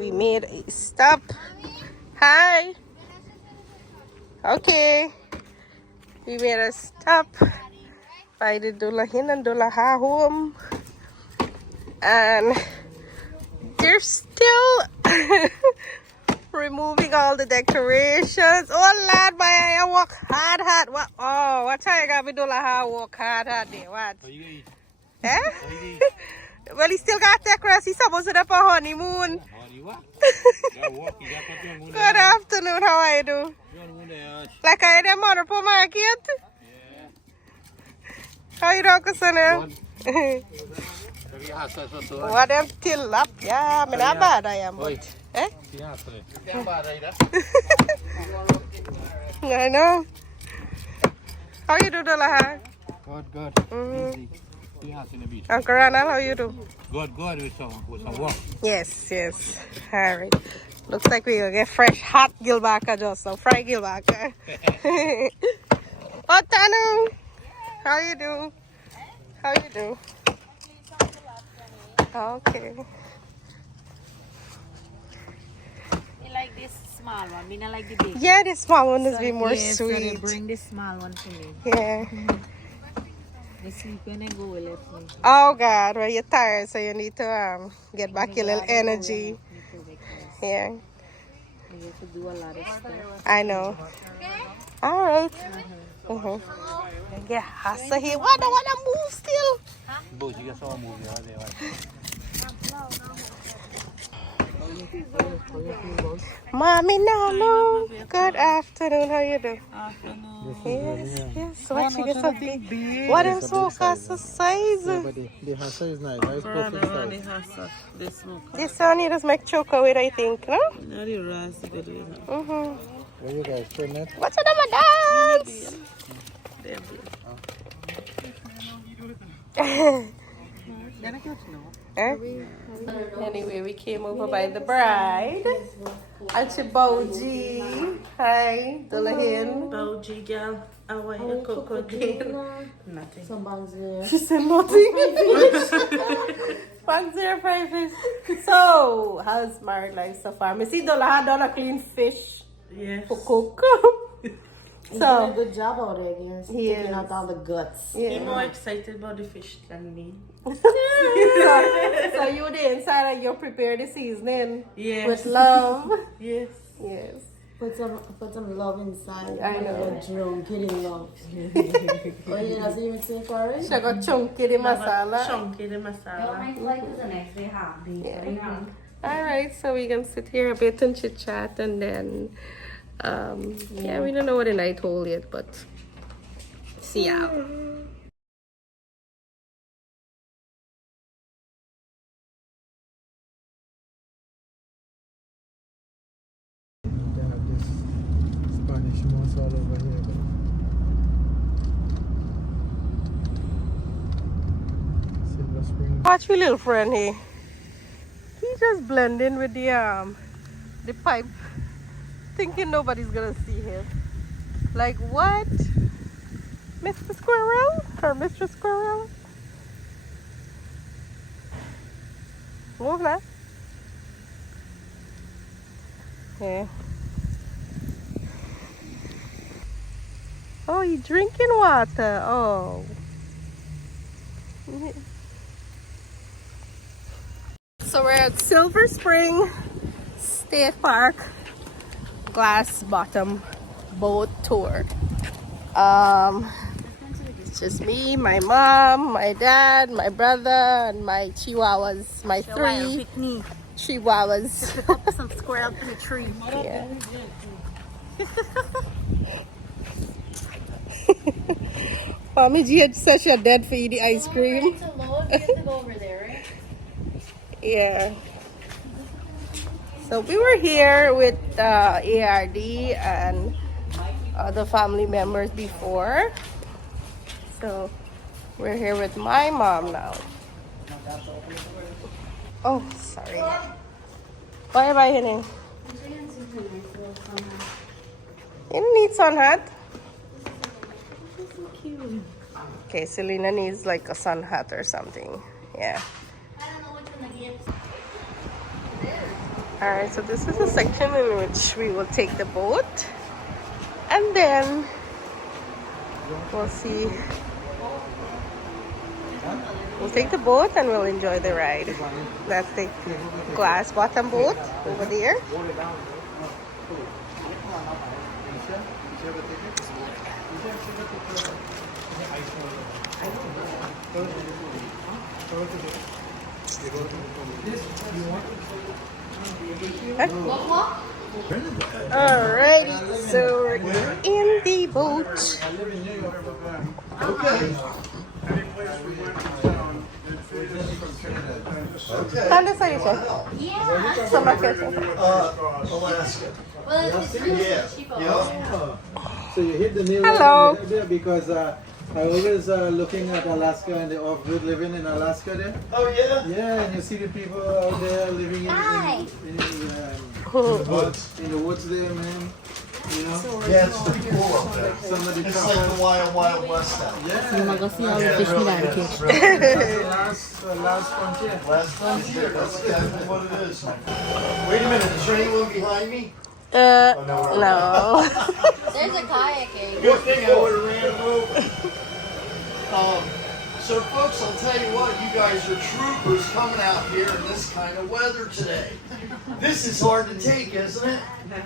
we made a stop. Hi. Okay. We made a stop by the Dulahin and Dulaha home. And they're still removing all the decorations. Oh lad, I walk hard. What? Oh, what time you got me Dulaha walk hard there? What? Eh? Well, he still got decorations. He's supposed to be for honeymoon. Good afternoon. How are you do? Like I am on the market. How you doing, cousin? What them till up? Yeah, I'm not bad. I am. But, eh? I know. How you do, Dolaha? Good. Uncle Ronald, how you do? Good. With some work. Yes. All right. Looks like we gonna get fresh, hot gilbaka just now. Fried gilbaka. Oh, Tanu. How you do? Okay. You like this small one? Me not like the big. Yeah, this small one is be more So they sweet. bring this small one to me. Yeah. The sleep when I go will let me. Oh God, well you're tired, so you need to get back your little energy. Yeah. I get to do a lot of stuff. I know. All right. Yeah, hustle here. What? I wanna move still. Both you guys all move there. Mommy Nalo. Good afternoon. How you doing? Afternoon. Yes. What you get so big? What am so cast the size? The hassa is nice. It's perfect size. This smoke. This one you just make choco with, I think, no? Not the rest of it. Where you guys turn it? What's the number dance? Anyway, we came over by the bride. Auntie Boji. Hi, Dulahin. Boji girl. How are you? Coco Nothing. Some bangs there. She said nothing. 105 fish. So, how's married life so far? I see Dulaha done a clean fish Yes. for cook. He's doing a So, good job out there, guys. He Taking is. out all the guts. He's yeah. more excited about the fish than me. So you the inside and you prepare the seasoning Yes. with love. Yes. Yes. Put some love inside. I know. You're drunk, kidding love. Oh, you gonna see me say Karen? She got chunky the masala. Chunky the masala. Yeah. All right, so we can sit here a bit and chit chat, and then, yeah, we don't know what the night hold yet, but see ya. They have this Spanish moss all over here. Silver Spring. Watch your little friend here. He just blending with the pipe, thinking nobody's gonna see him. Like what? Mr. Squirrel or Mr. Squirrel? Move now. Yeah. Oh, you drinking water? Oh. So we're at Silver Spring State Park Glass Bottom Boat Tour. It's just me, my mom, my dad, my brother, and my chihuahuas. My three chihuahuas. Up some squirrel in the tree. Yeah. Mommy G had such a dead for eating ice cream. To load, you have to go over there, right? Yeah. So we were here with ARD and other family members before. So we're here with my mom now. Oh, sorry. Why am I hitting? You don't need sun hat. Okay, Selena needs like a sun hat or something. Yeah. I don't know which one to give. Alright, so this is a section in which we will take the boat and then we'll see. We'll take the boat and we'll enjoy the ride. That's the glass bottom boat over there. Alrighty, so we're in the boat. Okay. ¿Dónde está eso? Alaska. Well, it's really cheap. Yeah. So you hit the nail Hello. right there because I always looking at Alaska and the off-grid living in Alaska there. Oh, yeah? Yeah, and you see the people out there living in the woods there, man. You know? Yeah, it's pretty cool up there. Some of the It's like the Wild Wild West out. Yeah. I'm gonna see how Yeah, the fish it really me is. catch. Really is. That's the last frontier. Last frontier, that's exactly what it is. Wait a minute, is there anyone behind me? No. There's a kayaking. Good thing I would have ran him over. So folks, I'll tell you what, you guys are troopers coming out here in this kind of weather today. This is hard to take, isn't it?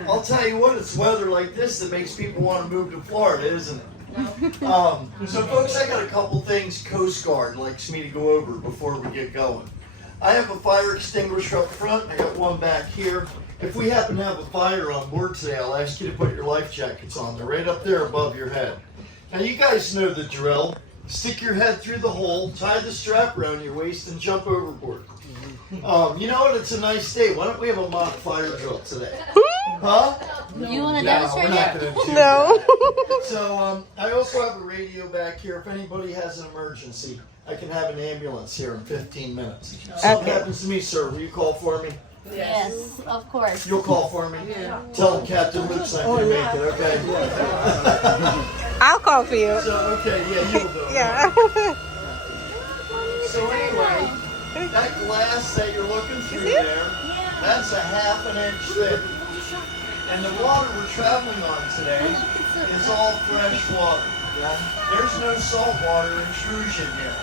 I'll tell you what, it's weather like this that makes people want to move to Florida, isn't it? So folks, I got a couple things Coast Guard likes me to go over before we get going. I have a fire extinguisher up front, I got one back here. If we happen to have a fire on board today, I'll ask you to put your life jackets on. They're right up there above your head. Now you guys know the drill. Stick your head through the hole, tie the strap around your waist, and jump overboard. You know what? It's a nice day. Why don't we have a mock fire drill today? Huh? You wanna No, demonstrate we're not it? gonna do No. that. So I also have a radio back here. If anybody has an emergency, I can have an ambulance here in 15 minutes. Something happens to me, sir. Will you call for me? Yes, of course. You'll call for me? Yeah. Tell him Captain Luke's not going to make it, okay? I'll call for you. So, okay, yeah, you'll do it. Yeah. So anyway, that glass that you're looking through there, that's a ½ inch thick. And the water we're traveling on today is all fresh water. There's no salt water intrusion here.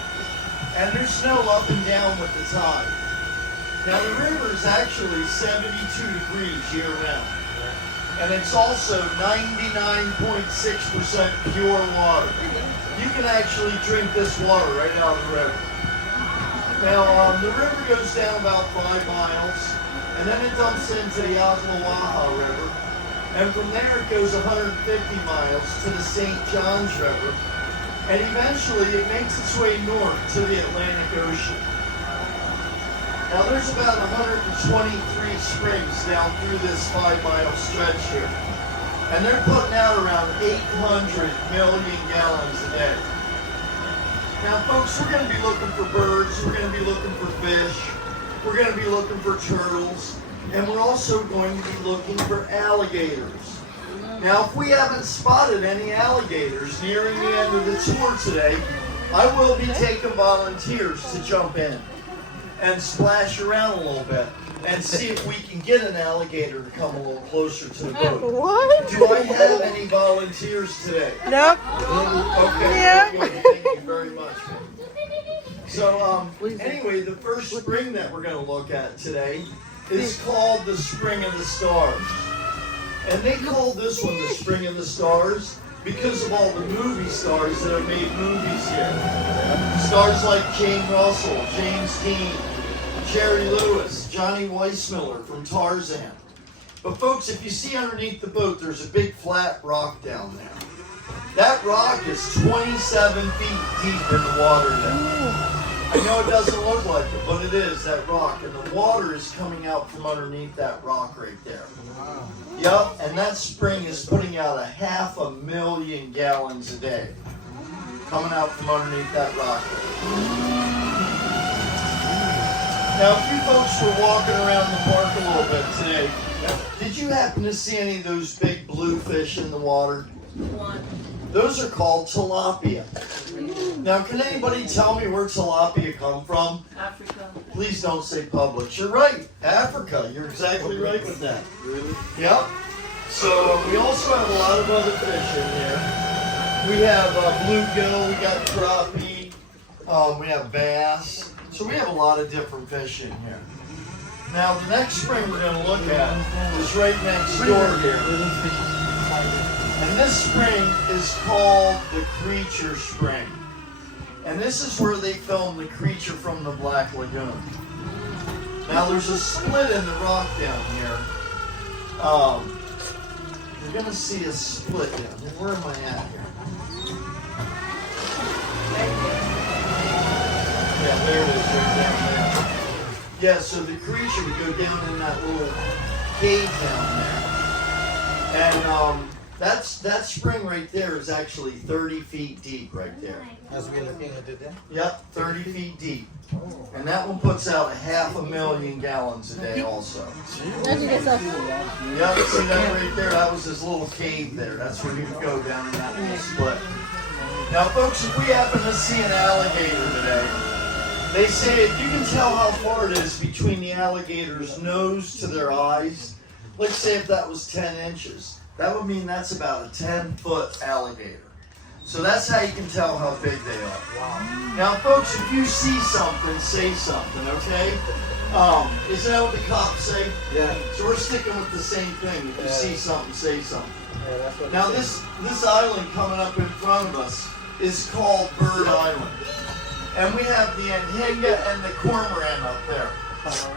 And there's no up and down with the tide. Now the river is actually 72 degrees year round. And it's also 99.6% pure water. You can actually drink this water right out of the river. Now the river goes down about 5 miles, and then it dumps into the Osnawaha River. And from there it goes 150 miles to the St. Johns River. And eventually it makes its way north to the Atlantic Ocean. Now there's about 123 springs down through this 5-mile stretch here. And they're putting out around 800 million gallons a day. Now folks, we're going to be looking for birds, we're going to be looking for fish, we're going to be looking for turtles, and we're also going to be looking for alligators. Now if we haven't spotted any alligators nearing the end of the tour today, I will be taking volunteers to jump in and splash around a little bit and see if we can get an alligator to come a little closer to the boat. What? Do I have any volunteers today? Nope. Okay, Yeah. good. Thank you very much. So, anyway, the first spring that we're going to look at today is called the Spring of the Stars. And they call this one the Spring of the Stars because of all the movie stars that have made movies here. Stars like Jane Russell, James Dean, Jerry Lewis, Johnny Weissmuller from Tarzan. But folks, if you see underneath the boat, there's a big flat rock down there. That rock is 27 feet deep in the water there. I know it doesn't look like it, but it is, that rock. And the water is coming out from underneath that rock right there. Yep, and that spring is putting out 500,000 gallons a day. Coming out from underneath that rock. Now, if you folks were walking around the park a little bit today, did you happen to see any of those big bluefish in the water? Those are called tilapia. Now, can anybody tell me where tilapia come from? Africa. Please don't say Publix. You're right. Africa. You're exactly right with that. Really? Yep. So we also have a lot of other fish in here. We have bluegill, we got crappie, we have bass. So we have a lot of different fish in here. Now the next spring we're going to look at is right next door here. And this spring is called the Creature Spring. And this is where they filmed The Creature from the Black Lagoon. Now there's a split in the rock down here. You're going to see a split down here. Where am I at here? Yeah, there it is, right down there. Yeah, so the creature would go down in that little cave down there. And that spring right there is actually 30 feet deep right there. As we're looking at it there? Yep, 30 feet deep. And that one puts out 500,000 gallons a day also. Yep, see that right there? That was his little cave there. That's where he would go down in that little split. Now folks, if we happen to see an alligator today, they say if you can tell how far it is between the alligator's nose to their eyes, let's say if that was 10 inches, that would mean that's about a 10-foot alligator. So that's how you can tell how big they are. Wow. Now, folks, if you see something, say something, okay? Isn't that what the cops say? Yeah. So we're sticking with the same thing. If you see something, say something. Yeah, that's what Now, this island coming up in front of us is called Bird Island. And we have the anhinga and the cormorant up there.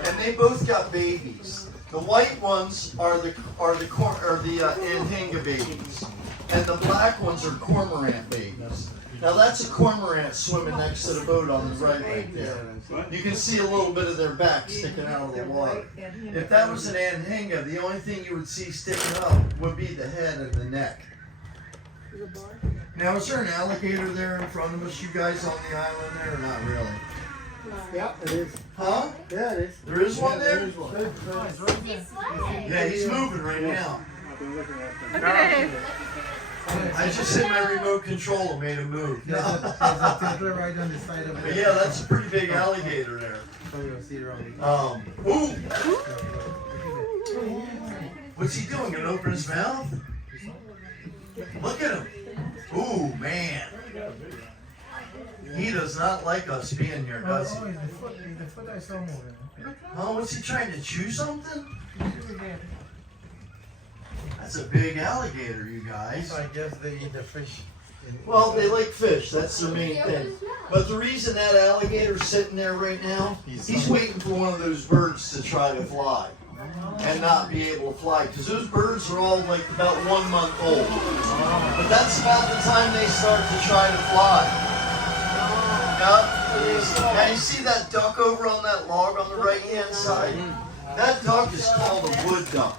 And they both got babies. The white ones are the anhinga babies. And the black ones are cormorant babies. Now that's a cormorant swimming next to the boat on the right there. You can see a little bit of their back sticking out of the water. If that was an anhinga, the only thing you would see sticking up would be the head and the neck. Now is there an alligator there in front of us, you guys on the island there, or not really? Yeah, it is. Huh? Yeah, it is. There is one there? One. Yeah, he's moving right now. Okay. I I just hit my remote control and made him move. There's a turtle right on the side of But it. yeah, that's a pretty big alligator there. So you'll see it around. Ooh! What's he doing? Gonna open his mouth? Look at him. Ooh, man. He does not like us being here, does he? It's the foot I saw moving. Oh, what's he trying to chew something? That's a big alligator, you guys. So I guess they eat the fish. Well, they like fish. That's their main thing. But the reason that alligator's sitting there right now, he's waiting for one of those birds to try to fly and not be able to fly. Because those birds are all like about 1 month old. But that's about the time they start to try to fly. Now you see that duck over on that log on the right-hand side? That duck is called a wood duck.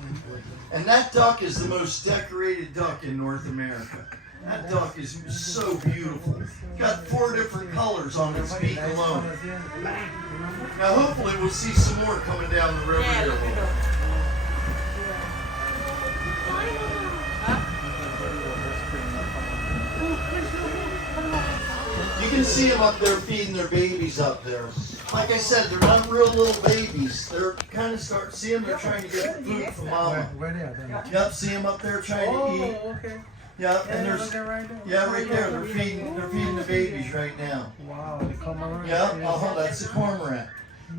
And that duck is the most decorated duck in North America. That duck is so beautiful. Got 4 different colors on its beak alone. Now hopefully we'll see some more coming down the river here. You can see them up there feeding their babies up there. Like I said, they're not real little babies. They're kind of see them, they're trying to get food from mama. Where they are? Yep, see them up there trying to eat. Okay. Yep, and there's right there. yeah, right there. They're feeding the babies right now. Wow, they come around. Yep, that's the cormorant.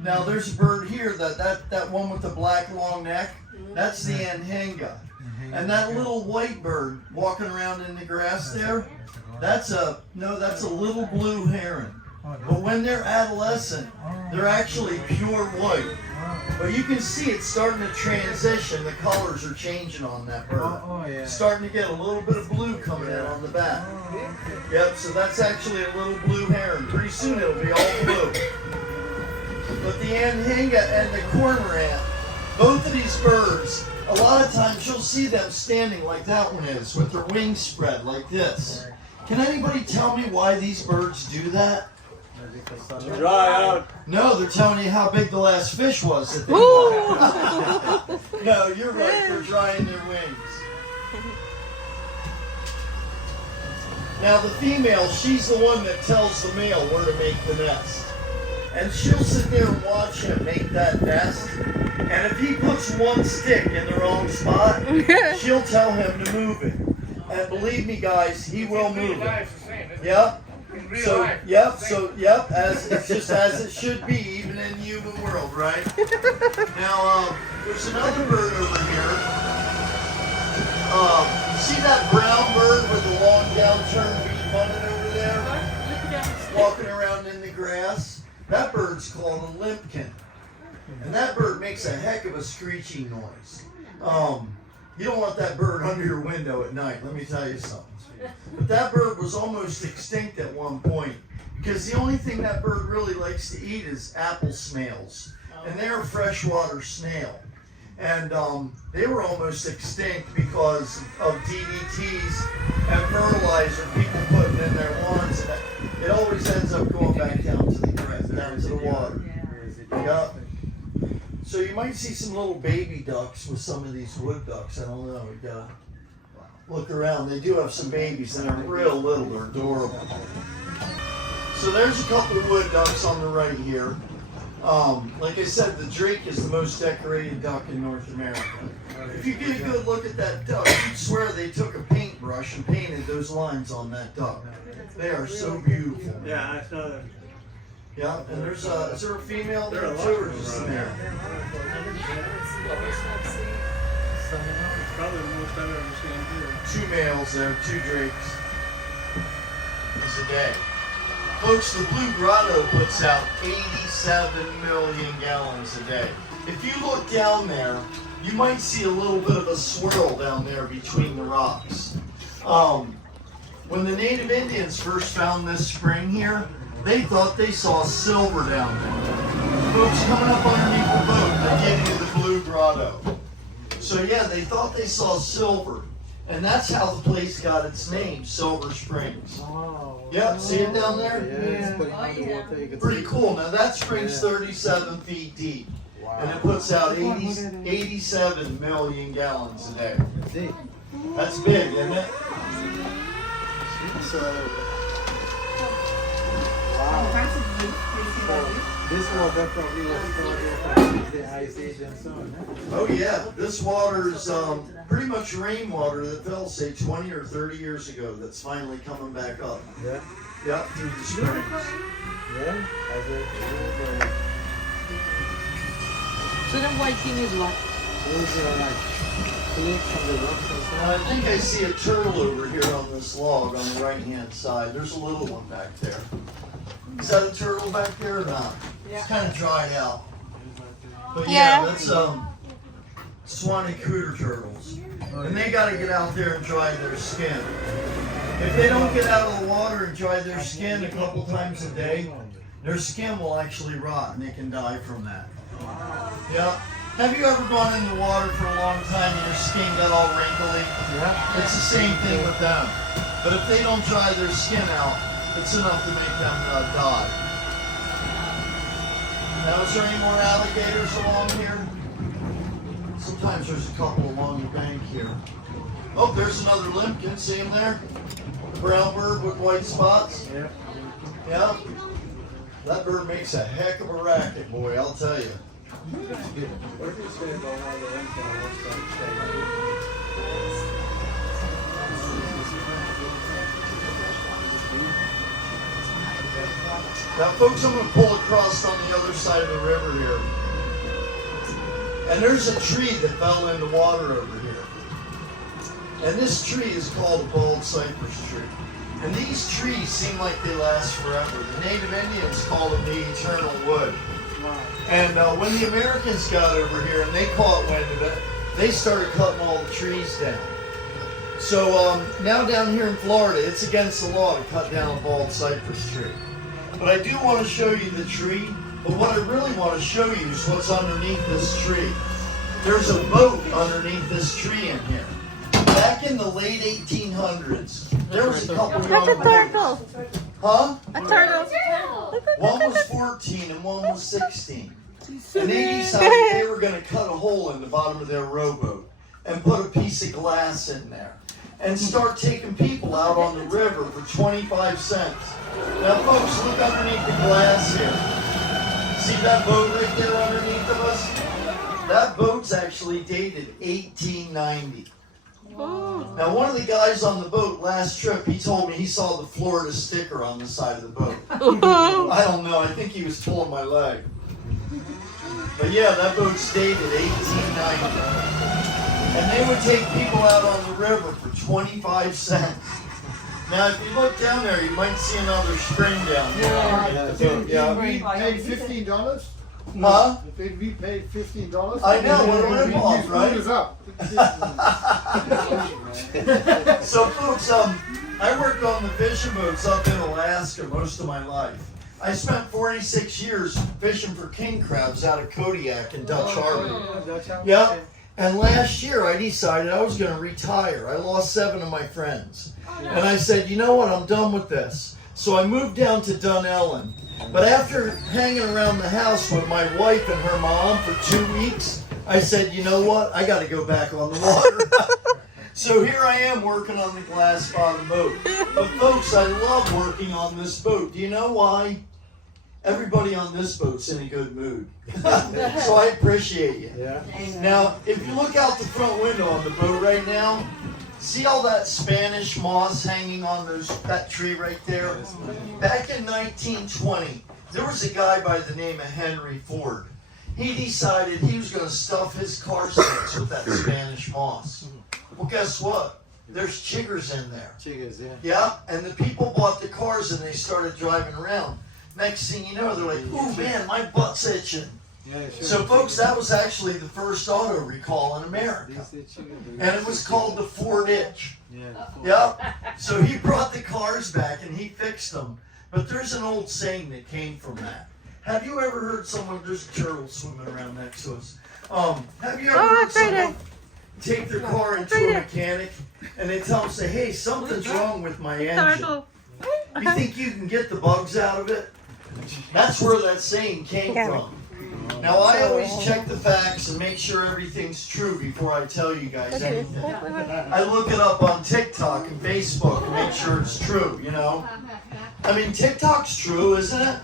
Now there's a bird here that one with the black long neck. That's the anhinga. And that little white bird walking around in the grass there, that's a little blue heron. But when they're adolescent, they're actually pure white. But you can see it's starting to transition. The colors are changing on that bird. Yeah. Starting to get a little bit of blue coming in on the back. Yep, so that's actually a little blue heron. Pretty soon it'll be all blue. But the anhinga and the cormorant, both of these birds, a lot of times you'll see them standing like that one is, with their wings spread like this. Can anybody tell me why these birds do that? Dry out. No, they're telling you how big the last fish was that they caught. No, you're right. They're drying their wings. Now the female, she's the one that tells the male where to make the nest. And she'll sit there and watch him make that nest. And if he puts one stick in the wrong spot, she'll tell him to move it. And believe me, guys, he will move it. Yep. Yep, as it's just as it should be, even in the human world, right? Now, there's another bird over here. You see that brown bird with the long downturn beak running over there? Walking around in the grass? That bird's called a limpkin. And that bird makes a heck of a screeching noise. You don't want that bird under your window at night, let me tell you something. But that bird was almost extinct at one point because the only thing that bird really likes to eat is apple snails. And they're a freshwater snail. And they were almost extinct because of DDTs and fertilizer people putting in their lawns. And it always ends up going back down to the water. Yep. So you might see some little baby ducks with some of these wood ducks. I don't know. We gotta look around. They do have some babies and they're real little. They're adorable. So there's a couple of wood ducks on the right here. Like I said, the drake is the most decorated duck in North America. If you get a good look at that duck, you'd swear they took a paintbrush and painted those lines on that duck. They are so beautiful. Yeah, I saw that. Yeah, and there's is there a female there too, or just a male? Probably the most I've ever seen here. 2 males there, 2 drakes. It's a day. Folks, the Blue Grotto puts out 87 million gallons a day. If you look down there, you might see a little bit of a swirl down there between the rocks. When the native Indians first found this spring here, they thought they saw silver down there. Folks, coming up underneath the boat, they give you the Blue Grotto. So yeah, they thought they saw silver. And that's how the place got its name, Silver Springs. Oh. Yep, see it down there? Yeah. Pretty cool. Now that spring's 37 feet deep. Wow. And it puts out 87 million gallons a day. That's big, isn't it? So, wow. This water probably was from the Ice Age and so on. Oh yeah, this water is pretty much rainwater that fell, say, 20 or 30 years ago that's finally coming back up. Yeah. Yep, through the springs. Yeah. So the white thing is what? Those are like flakes on the rocks and so on. I think I see a turtle over here on this log on the right-hand side. There's a little one back there. Is that a turtle back there or not? Yeah. It's kind of dried out. But yeah, that's Swanee cooter turtles. And they got to get out there and dry their skin. If they don't get out of the water and dry their skin a couple times a day, their skin will actually rot and they can die from that. Yeah. Have you ever gone in the water for a long time and your skin got all wrinkly? Yeah. It's the same thing with them. But if they don't dry their skin out, it's enough to make them die. Now, is there any more alligators along here? Sometimes there's a couple along the bank here. Oh, there's another limpkin. See him there? The brown bird with white spots? Yeah. Yeah. That bird makes a heck of a racket, boy, I'll tell you. What do you say about how the one can also Now, folks, I'm going to pull across on the other side of the river here. And there's a tree that fell in the water over here. And this tree is called a bald cypress tree. And these trees seem like they last forever. The native Indians call them the eternal wood. And when the Americans got over here and they caught wind of it, they started cutting all the trees down. So now down here in Florida, it's against the law to cut down a bald cypress tree. But I do want to show you the tree, but what I really want to show you is what's underneath this tree. There's a boat underneath this tree in here. Back in the late 1800s, there was a couple of young boys. Huh? A turtle. One was 14 and one was 16. And they decided they were going to cut a hole in the bottom of their rowboat and put a piece of glass in there. and start taking people out on the river for 25 cents. Now folks, look underneath the glass here. See that boat right there underneath of us? That boat's actually dated 1890. Now one of the guys on the boat last trip, he told me he saw the Florida sticker on the side of the boat. I don't know, I think he was pulling my leg. But yeah, that boat's dated 1890. And they would take people out on the river for 25 cents. Now, if you look down there, you might see another spring down there. We paid $15. Huh? We paid $15. I know, what a rip-off, right? So, folks, I worked on the fishing boats up in Alaska most of my life. I spent 46 years fishing for king crabs out of Kodiak in Dutch Harbor. Yeah. And last year I decided I was going to retire. I lost 7 of my friends. And I said, you know what, I'm done with this. So I moved down to Dunellen. But after hanging around the house with my wife and her mom for 2 weeks, I said, you know what, I got to go back on the water. So here I am working on the glass bottom boat. But folks, I love working on this boat. Do you know why? Everybody on this boat's in a good mood. So I appreciate you. Yeah. Now, if you look out the front window on the boat right now, see all that Spanish moss hanging on that tree right there? Back in 1920, there was a guy by the name of Henry Ford. He decided he was going to stuff his car seats with that Spanish moss. Well, guess what? There's chiggers in there. Chiggers, yeah. Yeah, and the people bought the cars and they started driving around. Next thing you know, they're like, "Oh man, my butt's itching." Yeah, sure. So folks, that was actually the first auto recall in America. And it was called the Ford Itch. Yeah. So he brought the cars back and he fixed them. But there's an old saying that came from that. Have you ever heard someone, there's a turtle swimming around next to us. Have you ever heard someone take their car into a mechanic and they tell them, say, "Hey, something's wrong with my engine. You think you can get the bugs out of it?" That's where that saying came from. Now, I always check the facts and make sure everything's true before I tell you guys anything. I look it up on TikTok and Facebook and make sure it's true, you know? I mean, TikTok's true, isn't it?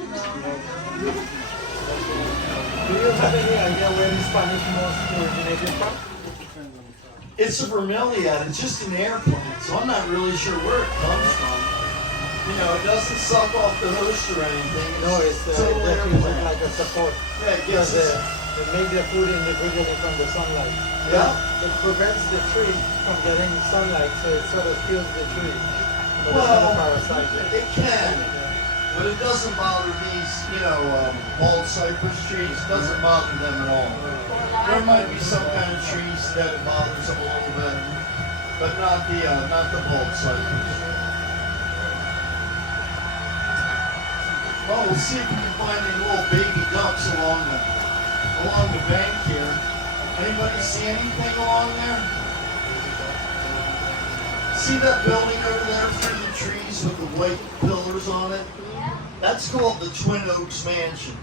Do you have any idea where the Spanish moss originated from? It's a vermilion. It's just an airplane, so I'm not really sure where it comes from. You know, it doesn't suck off the host or anything. No, it's definitely like a support. Yeah, it Because gets they make their food individually from the sunlight. Yeah. It prevents the tree from getting sunlight, so it sort of kills the tree. But it's Well, not a parasite. it can, but it doesn't bother these, you know, bald cypress trees. It doesn't bother them at all. There might be some kind of trees that it bothers them a little bit, but not the bald cypress. Well, we'll see if we can find any little baby ducks along the bank here. Anybody see anything along there? See that building over there through the trees with the white pillars on it? That's called the Twin Oaks Mansion.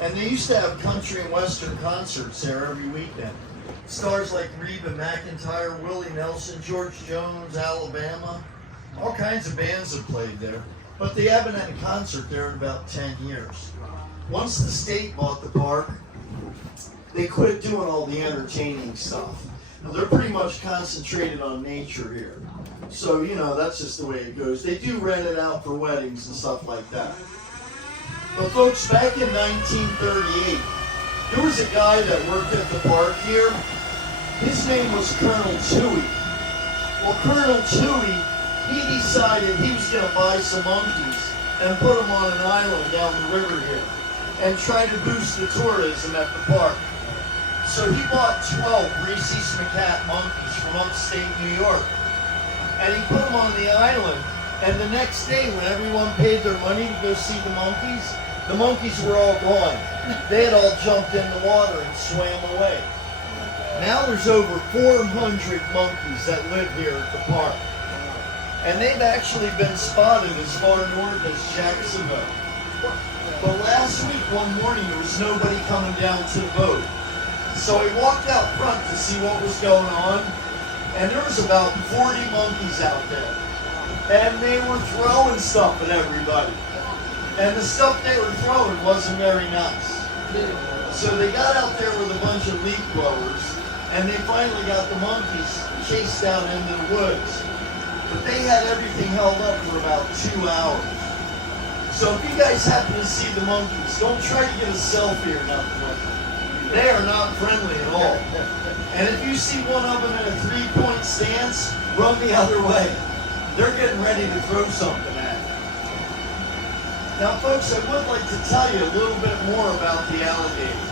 And they used to have country and western concerts there every weekend. Stars like Reba McEntire, Willie Nelson, George Jones, Alabama. All kinds of bands have played there. But they haven't had a concert there in about 10 years. Once the state bought the park, they quit doing all the entertaining stuff. Now, they're pretty much concentrated on nature here. So, you know, that's just the way it goes. They do rent it out for weddings and stuff like that. But folks, back in 1938, there was a guy that worked at the park here. His name was Colonel Toohey. Well, Colonel Toohey, he decided he was going to buy some monkeys and put them on an island down the river here and try to boost the tourism at the park. So he bought 12 rhesus macaque monkeys from upstate New York. And he put them on the island. And the next day, when everyone paid their money to go see the monkeys were all gone. They had all jumped in the water and swam away. Now there's over 400 monkeys that live here at the park. And they've actually been spotted as far north as Jacksonville. But last week, one morning, there was nobody coming down to the boat. So I walked out front to see what was going on. and there was about 40 monkeys out there. And they were throwing stuff at everybody. And the stuff they were throwing wasn't very nice. So they got out there with a bunch of leaf blowers, and they finally got the monkeys chased out into the woods. But they had everything held up for about 2 hours. So if you guys happen to see the monkeys, don't try to get a selfie or nothing with them. They are not friendly at all. And if you see one of them in a three-point stance, run the other way. They're getting ready to throw something at you. Now, folks, I would like to tell you a little bit more about the alligator.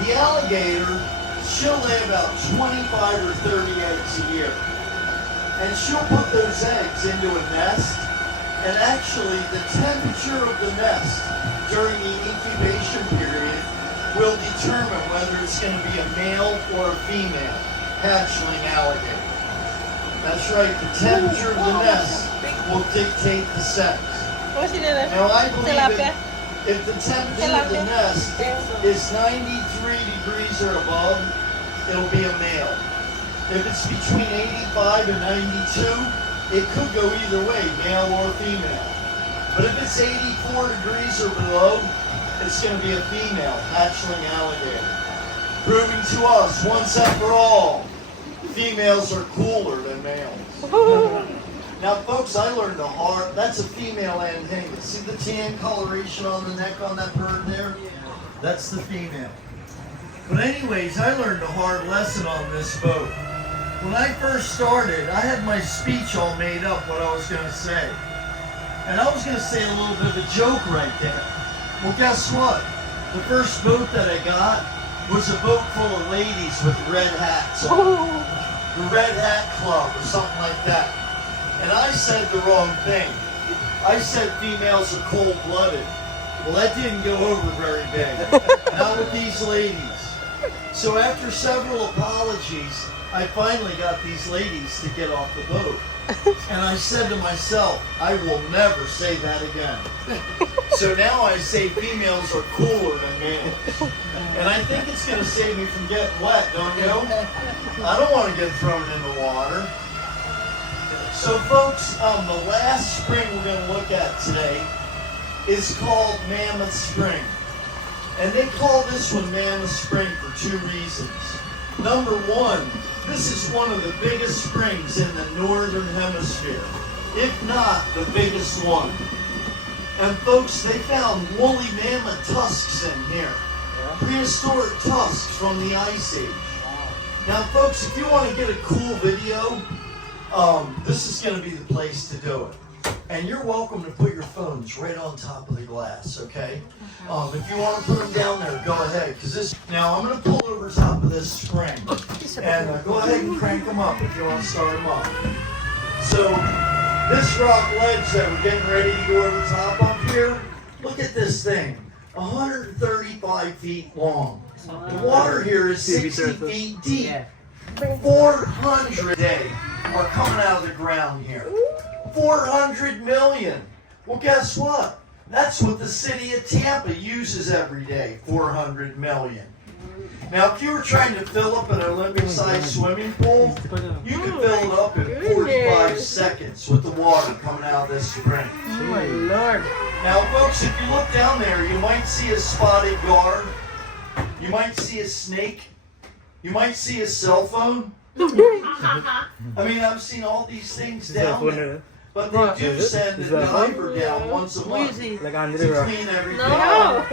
The alligator, she'll lay about 25 or 30 eggs a year. And she'll put those eggs into a nest. And actually, the temperature of the nest during the incubation period will determine whether it's going to be a male or a female hatchling alligator. That's right, the temperature of the nest will dictate the sex. Now I believe if the temperature of the nest is 93 degrees or above, it'll be a male. If it's between 85 and 92, it could go either way, male or female. But if it's 84 degrees or below, it's going to be a female hatchling alligator. Proving to us, once and for all, females are cooler than males. Now, folks, I learned the hard. That's a female antenna. See the tan coloration on the neck on that bird there? That's the female. But anyways, I learned a hard lesson on this boat. When I first started, I had my speech all made up what I was going to say. And I was going to say a little bit of a joke right there. Well, guess what? The first boat that I got was a boat full of ladies with red hats on. The Red Hat Club or something like that. And I said the wrong thing. I said females are cold-blooded. Well, that didn't go over very big. Not with these ladies. So after several apologies, I finally got these ladies to get off the boat. And I said to myself, I will never say that again. So now I say females are cooler than males. And I think it's going to save me from getting wet, don't you? I don't want to get thrown in the water. So folks, the last spring we're going to look at today is called Mammoth Spring. And they call this one Mammoth Spring for two reasons. Number one, this is one of the biggest springs in the northern hemisphere, if not the biggest one. And folks, they found woolly mammoth tusks in here, prehistoric tusks from the Ice Age. Now folks, if you want to get a cool video, this is going to be the place to do it. And you're welcome to put your phones right on top of the glass, okay? If you want to put them down there, go ahead. Now I'm going to pull over top of this spring. And go ahead and crank them up if you want to start them up. So this rock ledge that we're getting ready to go over top up here, look at this thing. 135 feet long. The water here is 60 feet deep. 400 a day are coming out of the ground here. 400 million. Well, guess what? That's what the city of Tampa uses every day, 400 million. Now, if you were trying to fill up an Olympic-sized swimming pool, you could fill it up in 45 seconds with the water coming out of this spring. Oh my Lord. Now, folks, if you look down there, you might see a spotted gar. You might see a snake. You might see a cell phone. I mean, I've seen all these things down there. But they do send a diver down once a month to clean everything up.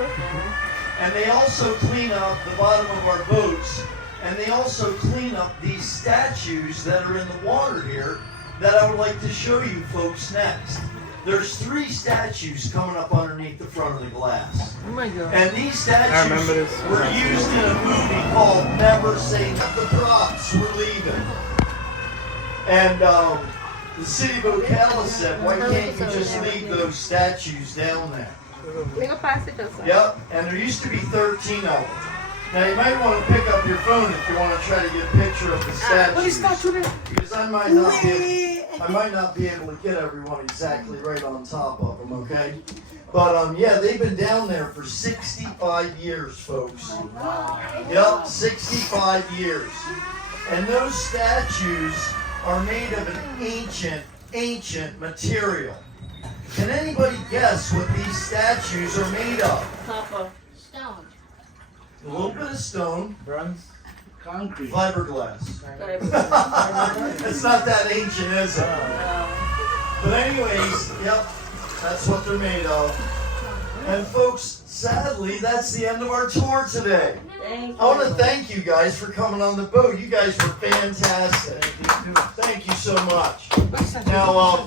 And they also clean up the bottom of our boats. And they also clean up these statues that are in the water here that I would like to show you folks next. There's 3 statues coming up underneath the front of the glass. Oh my God. And these statues were used in a movie called Never Say Never. The props were leaving. And the city of Ocala said, why can't you just leave those statues down there? Yep, and there used to be 13 of them. Now you might want to pick up your phone if you want to try to get a picture of the statues. Because I might not be able to get everyone exactly right on top of them, okay? But yeah, they've been down there for 65 years, folks. Yep, 65 years. And those statues are made of an ancient material. Can anybody guess what these statues are made of? Copper. Stone. A little bit of stone. Bronze. Concrete. Fiberglass. It's not that ancient, is it? But anyways, yep, that's what they're made of. And folks, sadly, that's the end of our tour today. I want to thank you guys for coming on the boat. You guys were fantastic. Thank you so much. Now,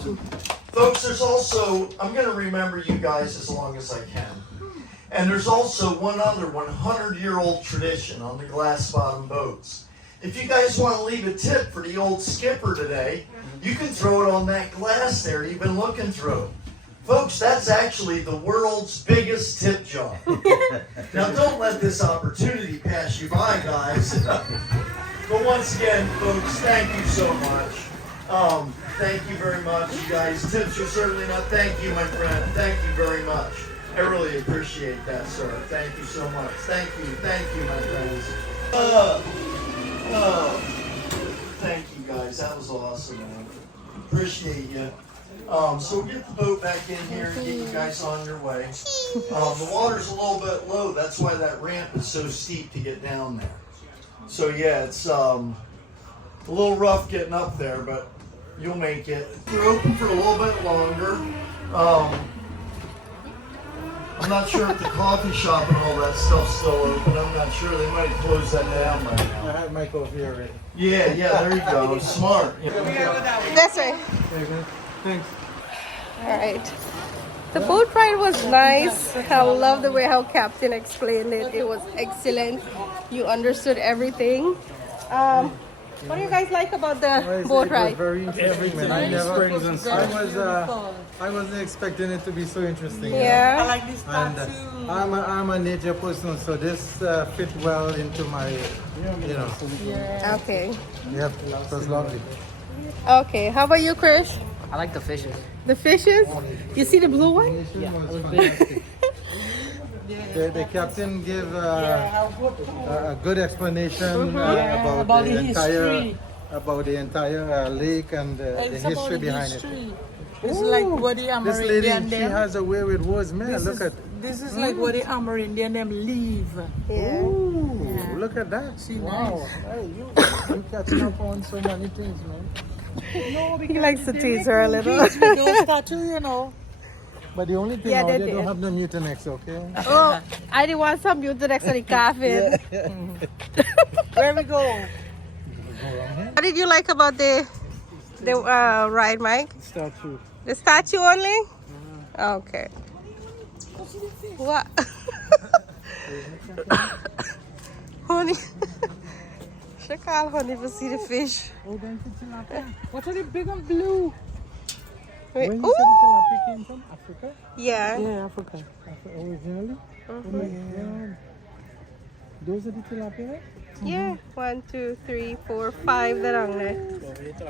folks, there's also, I'm going to remember you guys as long as I can. And there's also one other 100-year-old tradition on the glass bottom boats. If you guys want to leave a tip for the old skipper today, you can throw it on that glass there you've been looking through. Folks, that's actually the world's biggest tip jar. Now, don't let this opportunity pass you by, guys. But once again, folks, thank you so much. Thank you very much, you guys. Tips are certainly not. Thank you, my friend. Thank you very much. I really appreciate that, sir. Thank you so much. Thank you, my friends. Thank you, guys. That was awesome, man. Appreciate you. So we'll get the boat back in here and get you guys on your way. The water's a little bit low. That's why that ramp is so steep to get down there. So yeah, it's a little rough getting up there, but you'll make it. We're open for a little bit longer. I'm not sure if the coffee shop and all that stuff's still open. I'm not sure. They might close that down by now. I had my coffee already. Yeah, there you go. Smart. This way. Thanks. All right. The boat ride was nice. I love the way how Captain explained it. It was excellent. You understood everything. What do you guys like about the boat It was ride? very interesting, man. I wasn't expecting it to be so interesting. I Yeah. like this And tattoo. I'm a nature person, so this fit well into my, Okay. Yep, it was lovely. Okay. How about you, Chris? I like the fishes. The fishes? You see the blue one? Mission was fantastic. The captain gave a good explanation about the entire lake and the history behind it. It's like what the This lady, Amerindian she them. has a way with words, man. Look at, This is like what the Amerindian them leave. Yeah. ooh, look at that. Wow. Hey, you catching up on so many things, man. No, He likes to tease her a little. with those tattoo, you know. But the only thing Yeah, out they there, did. don't have no Mucinex, okay? Oh, I didn't want some you to next to the coffin. Where we go? What did you like about the ride, Mike? Statue. The statue only? Okay. What? Honey. She call honey to see the fish. Oh, then it's tilapia. What are the big and blue? Wait, When you ooh. said the tilapia came from Africa? Yeah. Yeah, Africa. Originally? Oh my God. Those are the tilapia? Yeah. 1, 2, 3, 4, 5 that on there. Oh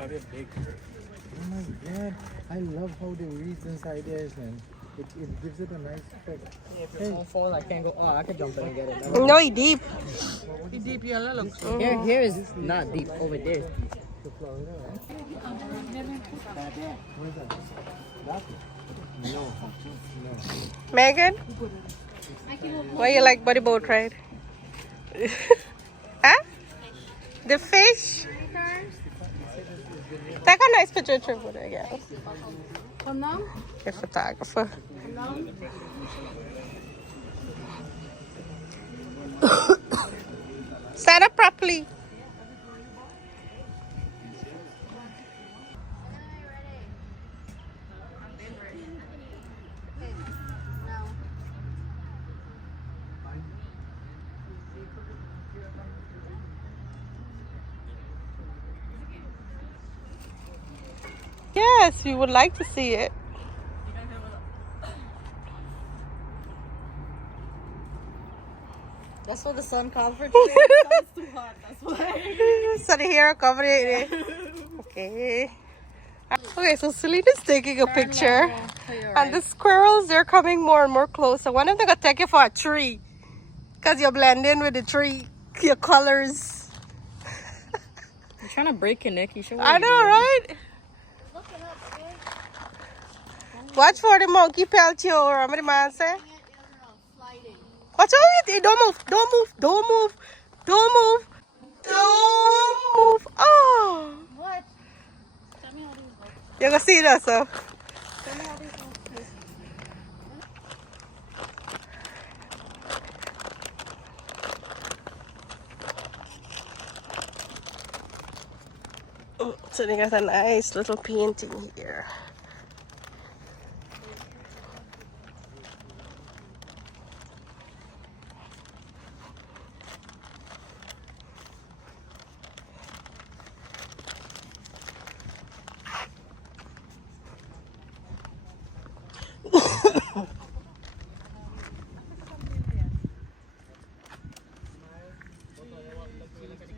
my God. I love how the reeds inside there is, man. It gives it a nice effect. If it won't fall, I can't go. Oh, I can jump in and get it. No, he deep. The deep yellow looks. Here is not deep. Over there is deep. To Florida, right? Where's that? That one? No. Megan? Why you like body boat ride? Huh? The fish? Take a nice picture of it, yeah. The photographer. Stand up properly. Yes, we would like to see it. That's what the sun called for today. The sun's too hot. That's why. Sunny here, cover it. Okay. Okay, so Selena's taking a picture. And the squirrels, they're coming more and more close. So one of them gonna take you for a tree. Because you're blending with the tree, your colors. trying to break your neck. You should. I know, right? Watch for the monkey pelt you over. What the man say? Watch out! Don't move! Don't move! Don't move! Don't move! Don't move! Oh! What? You're gonna see that, so. So they got a nice little painting here.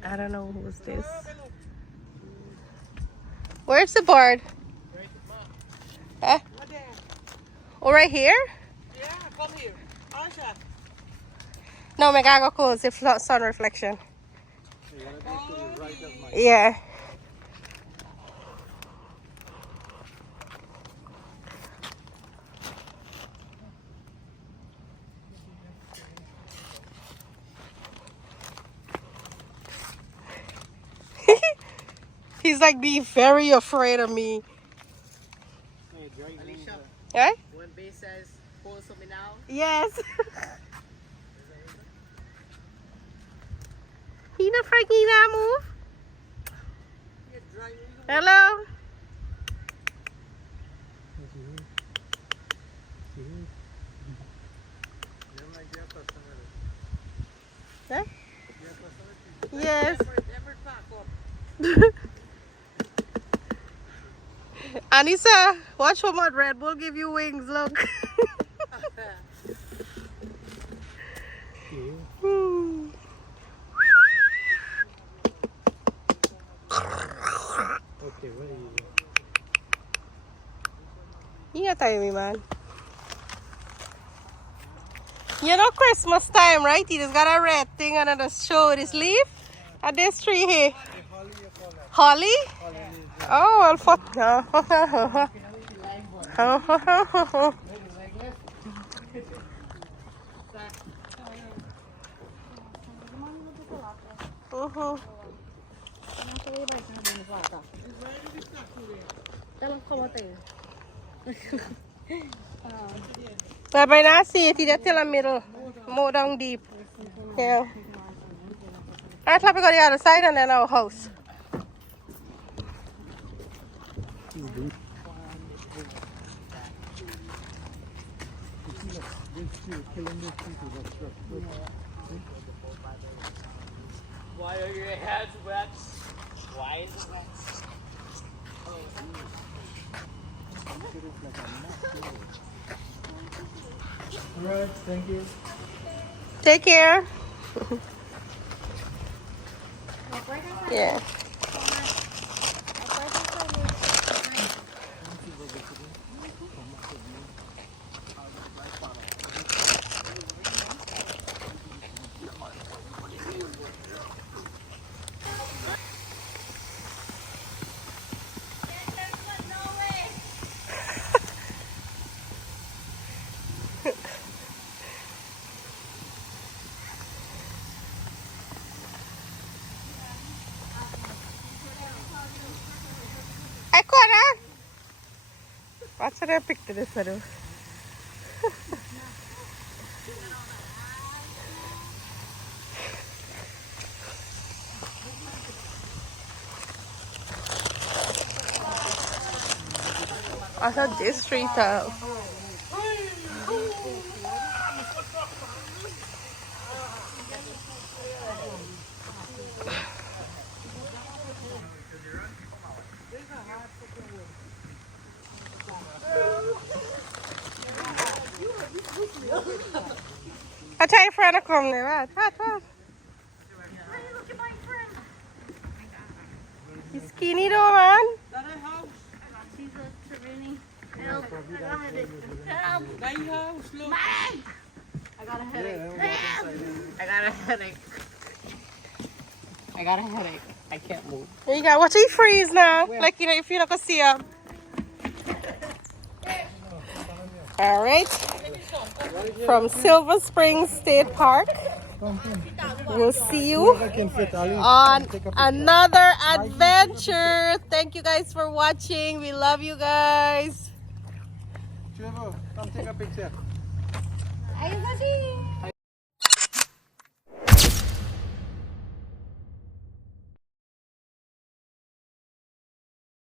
I don't know who's this. Where's the board? Huh? Oh, right here? Yeah, come here. Aisha. No, I gotta go close the sun reflection. Yeah. He's like being very afraid of me. Alicia, Eh? when Bay says, pull something now. Yes. He not freaking that move. Hello? Huh? Yes. Anissa, watch for what Red Bull give you wings, look. Hmm. Okay, what are you? You gotta tell me, man. You know Christmas time, right? You just got a red thing and just show this leaf at this tree here. Holly? Oh, well, fuck. But by now, see it, you tell a middle, more down deep. Yeah. I'll clap it on the other side and then our house. Why are your hands wet? Why is it wet? Alright, thank you. Take care. Yeah. I caught her. What's her picture this one? I thought this tree top. I tell your friend to come there, right? He's skinny though, man. She's a Trevini. Help. I got a headache. I got a headache. I got a headache. I can't move. You gotta watch it freeze now. Like, you know, if you're not gonna see him. All right. From Silver Springs State Park. We'll see you on another adventure. Thank you guys for watching. We love you guys. Trevor, come take a picture.